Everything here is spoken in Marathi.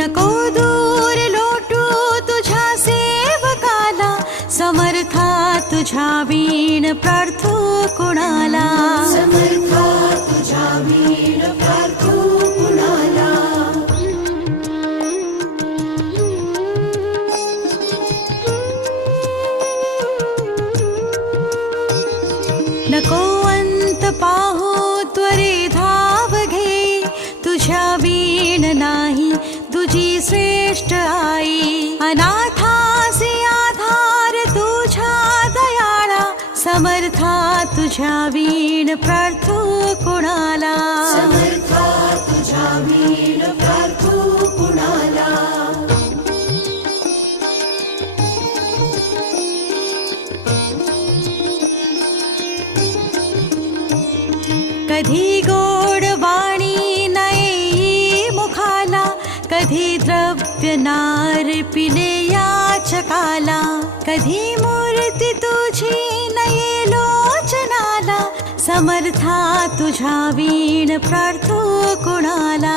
नको दूर लोटू तुझ्या सेवकाला, समर्था तुझ्या वीण प्रार्थू कुणाला, समर्था तुझ्या वीण प्रार्थू कुणाला. नको अंत पाहू त्वरे धाव घे, तुझ्या वीण नाही तुझी श्रेष्ठ आई. अनाथासी आधार तुझ्या दयाळा, समर्था तुझ्या वीण प्रार्थू कुणाला, समर्था तुझ्या वीण प्रार्थू कुणाला. कधी गोड वाणी नये मुखाला, कधी द्रव्य नार पिले याचकाला, कधी मूर्ती तुझी नये लोचनाला, समर्था तुझ्या वीण प्रार्थू कुणाला,